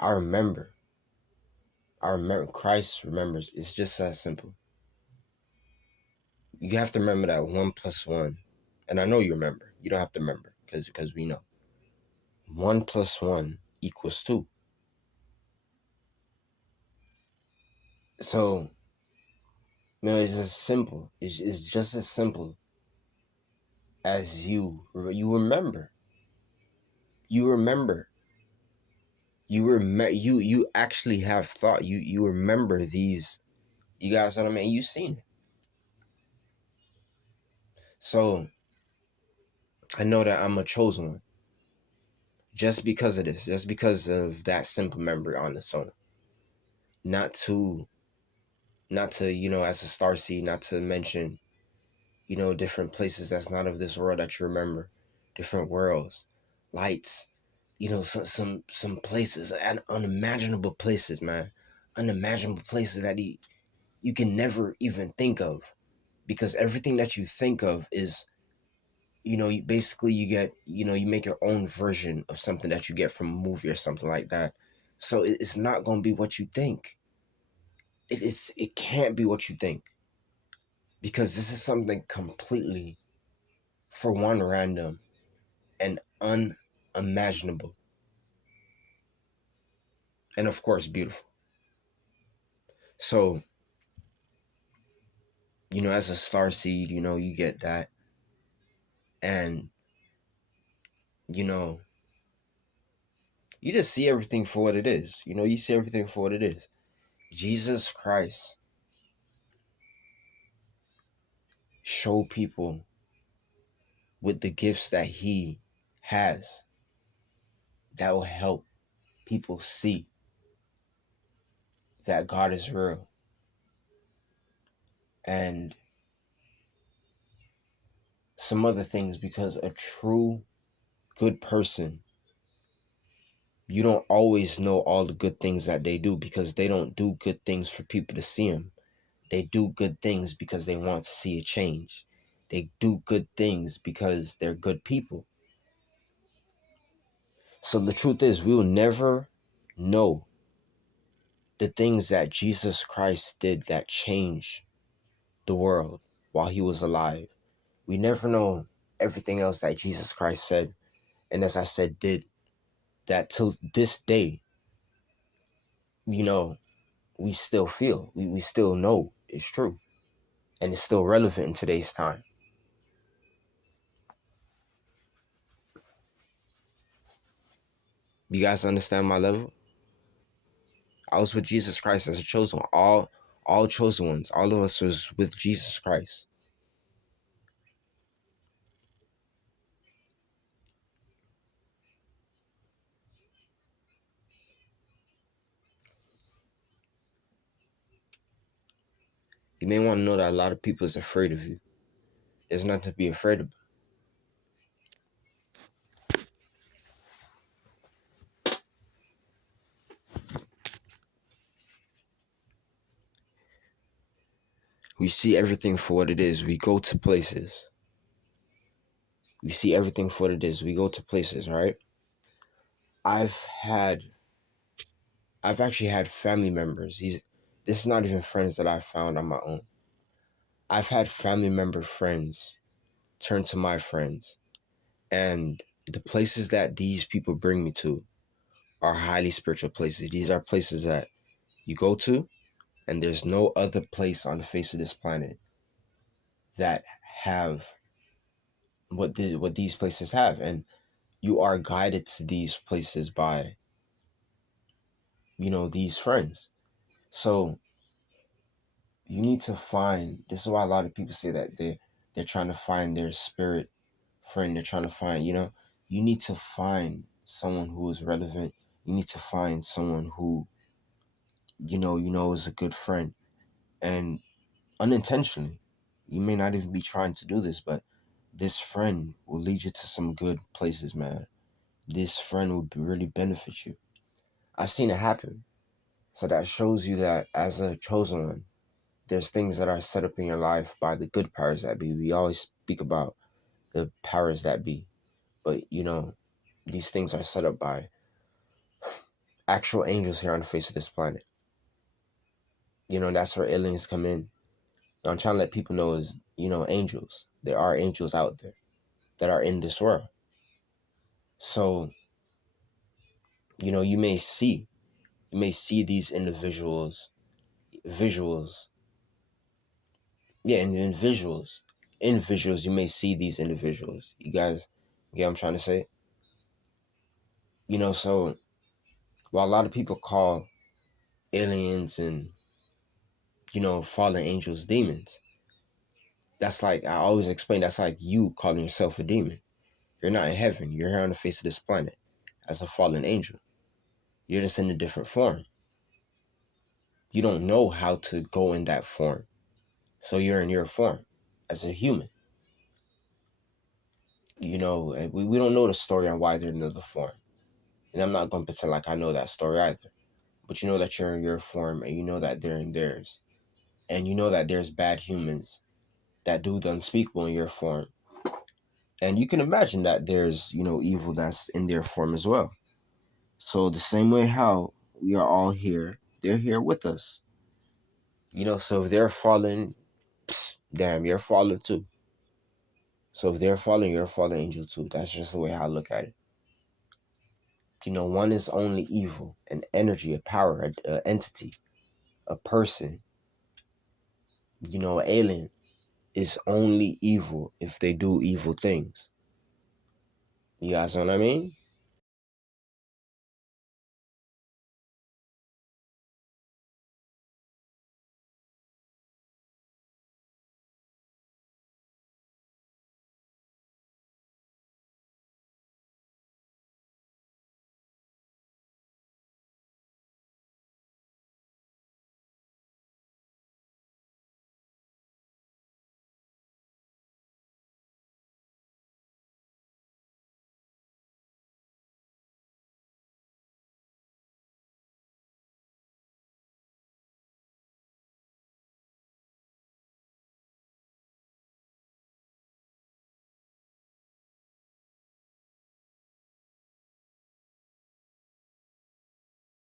I remember. Christ remembers. It's just that simple. You have to remember that 1 + 1. And I know you remember. You don't have to remember because we know. 1 + 1 = 2. So, it's as simple. It's just as simple as you remember. You remember. You actually have thought. You remember these. You guys know what I mean? You've seen it. So I know that I'm a chosen one. Just because of this. Just because of that simple memory on its own. Not to, as a starseed, not to mention, different places that's not of this world that you remember. Different worlds. Lights. Some places, and unimaginable places, man. Unimaginable places that you can never even think of. Because everything that you think of is, basically you get, you make your own version of something that you get from a movie or something like that. So it's not going to be what you think. It can't be what you think. Because this is something completely, for one, random and unimaginable. And of course, beautiful. So, as a starseed, you get that. And, you just see everything for what it is. You see everything for what it is. Jesus Christ showed people with the gifts that he has that will help people see that God is real. And some other things, because a true good person, you don't always know all the good things that they do, because they don't do good things for people to see them. They do good things because they want to see a change. They do good things because they're good people. So the truth is, we will never know the things that Jesus Christ did that changed the world while he was alive. We never know everything else that Jesus Christ said, and as I said, did, that till this day, we still feel, we still know it's true, and it's still relevant in today's time. You guys understand my level? I was with Jesus Christ as a chosen one. All chosen ones. All of us was with Jesus Christ. You may want to know that a lot of people is afraid of you. There's nothing to be afraid of. We see everything for what it is. We go to places. We see everything for what it is. We go to places, right? I've actually had family members. This is not even friends that I found on my own. I've had family member friends turn to my friends. And the places that these people bring me to are highly spiritual places. These are places that you go to, and there's no other place on the face of this planet that have what these places have. And you are guided to these places by, these friends. So you need to find, this is why a lot of people say that they're trying to find their spirit friend. They're trying to find, you need to find someone who is relevant. You need to find someone who, is a good friend. And unintentionally, you may not even be trying to do this, but this friend will lead you to some good places, man. This friend will really benefit you. I've seen it happen. So that shows you that as a chosen one, there's things that are set up in your life by the good powers that be. We always speak about the powers that be. But, these things are set up by actual angels here on the face of this planet. That's where aliens come in. I'm trying to let people know is, angels. There are angels out there that are in this world. So, you may see these visuals. Yeah, and in visuals, you may see these individuals. You guys get what I'm trying to say? So while a lot of people call aliens and, fallen angels demons, that's like, I always explain, that's like you calling yourself a demon. You're not in heaven. You're here on the face of this planet as a fallen angel. You're just in a different form. You don't know how to go in that form. So you're in your form as a human. We don't know the story on why they're in the form. And I'm not going to pretend like I know that story either. But you know that you're in your form, and you know that they're in theirs. And you know that there's bad humans that do the unspeakable in your form. And you can imagine that there's, evil that's in their form as well. So the same way how we are all here, they're here with us. So if they're fallen, damn, you're fallen too. So if they're fallen, you're a fallen angel too. That's just the way I look at it. One is only evil, an energy, a power, an entity, a person. An alien is only evil if they do evil things. You guys know what I mean?